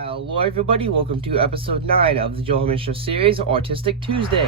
Hello everybody, welcome to episode 9 of the TheOdd1sOut Show series, Autistic Tuesday.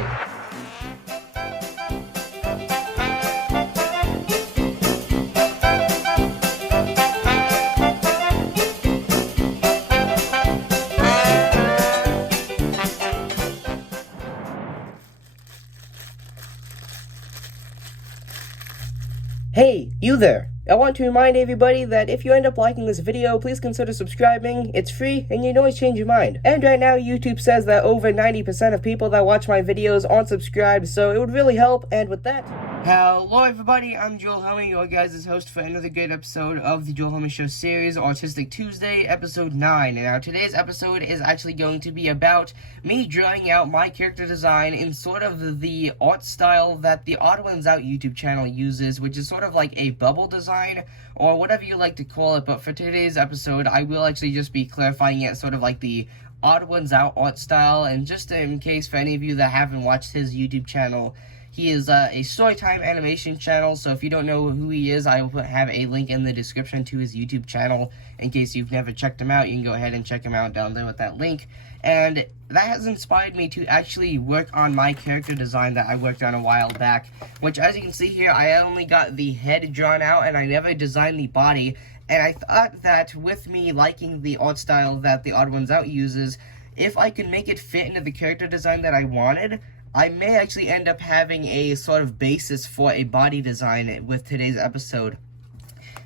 Hey, you there! I want to remind everybody that if you end up liking this video, please consider subscribing. It's free, and you can always change your mind. And right now, YouTube says that over 90% of people that watch my videos aren't subscribed, so it would really help, and with that... Hello everybody, I'm Joel Helmy, your guys' host for another great episode of the TheOdd1sOut Show series, Autistic Tuesday, episode 9. And now today's episode is actually going to be about me drawing out my character design in sort of the art style that the TheOdd1sOut YouTube channel uses, which is sort of like a bubble design, or whatever you like to call it. But for today's episode, I will actually just be clarifying it sort of like the TheOdd1sOut art style. And just in case for any of you that haven't watched his YouTube channel, he is a Storytime animation channel, so if you don't know who he is, I will have a link in the description to his YouTube channel. In case you've never checked him out, you can go ahead and check him out down there with that link. And that has inspired me to actually work on my character design that I worked on a while back, which, as you can see here, I only got the head drawn out and I never designed the body. And I thought that with me liking the art style that the TheOdd1sOut uses, if I could make it fit into the character design that I wanted, I may actually end up having a sort of basis for a body design with today's episode.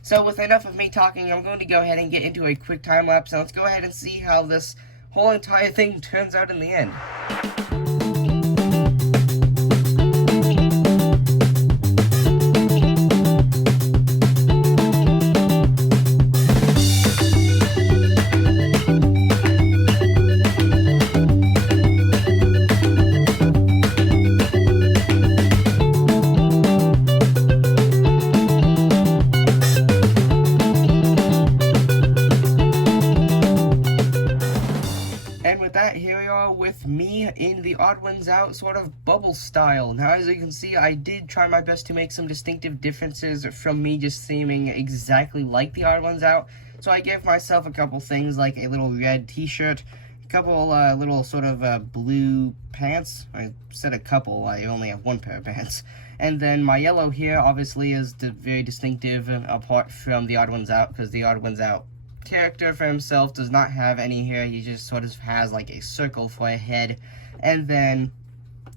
So with enough of me talking, I'm going to go ahead and get into a quick time lapse, and let's go ahead and see how this whole entire thing turns out in the end. Here we are with me in the TheOdd1sOut sort of bubble style. Now, as you can see, I did try my best to make some distinctive differences from me just seeming exactly like the TheOdd1sOut. So I gave myself a couple things like a little red t-shirt, a couple little sort of blue pants. I said a couple, I only have one pair of pants. And then my yellow here obviously is very distinctive apart from the TheOdd1sOut, because the TheOdd1sOut character for himself does not have any hair. He just sort of has like a circle for a head. And then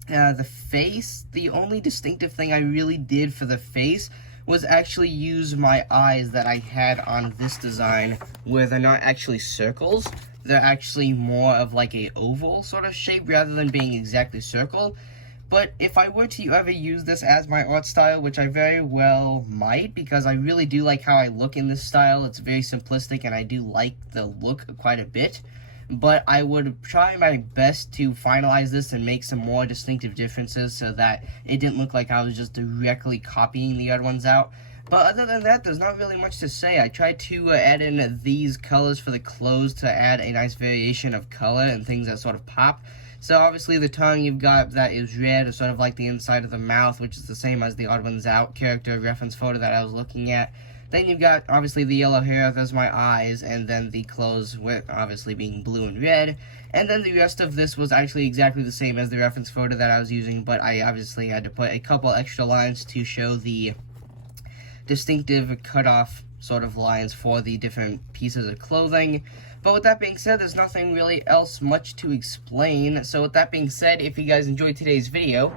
the face, the only distinctive thing I really did for the face was actually use my eyes that I had on this design, where they're not actually circles. They're actually more of like a oval sort of shape rather than being exactly circle. But if I were to ever use this as my art style, which I very well might, because I really do like how I look in this style. It's very simplistic, and I do like the look quite a bit. But I would try my best to finalize this and make some more distinctive differences so that it didn't look like I was just directly copying the TheOdd1sOut. But other than that, there's not really much to say. I tried to add in these colors for the clothes to add a nice variation of color and things that sort of pop. So obviously the tongue you've got that is red, is sort of like the inside of the mouth, which is the same as the TheOdd1sOut character reference photo that I was looking at. Then you've got obviously the yellow hair, there's my eyes, and then the clothes with obviously being blue and red. And then the rest of this was actually exactly the same as the reference photo that I was using, but I obviously had to put a couple extra lines to show the distinctive cutoff sort of lines for the different pieces of clothing. But with that being said, there's nothing really else much to explain. So with that being said, if you guys enjoyed today's video,